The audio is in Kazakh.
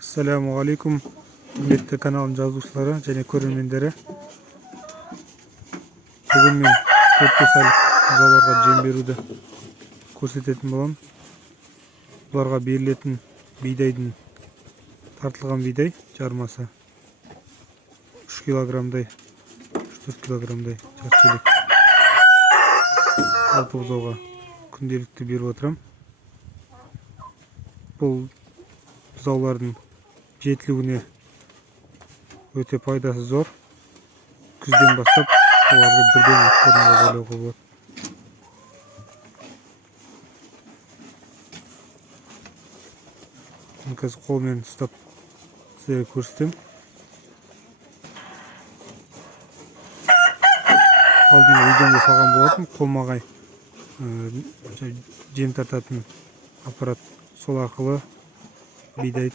Assalamu alaikum. Құрметті каналдың жазушылары және көрермендері. Бүгін мен 4-5 айлық бұзауларға жем беруді көрсететін боламын. Бұларға берілетін бидайдың тартылған бидай жармасы 3 килограммдай, 3-4 килограммдай жартылек. Алты бұзауға күнделікті беріп отырам. Бұл бұзаулардың жетілуіне өте пайдасы зор. Күзден бастап оларды бірден отқорынға байлауға болады. Қазір қолмен ұстап сіздерге көрсетем. Алдын видеомда салған болатын. Қолмағай жем тартатын аппарат, сол арқылы бидай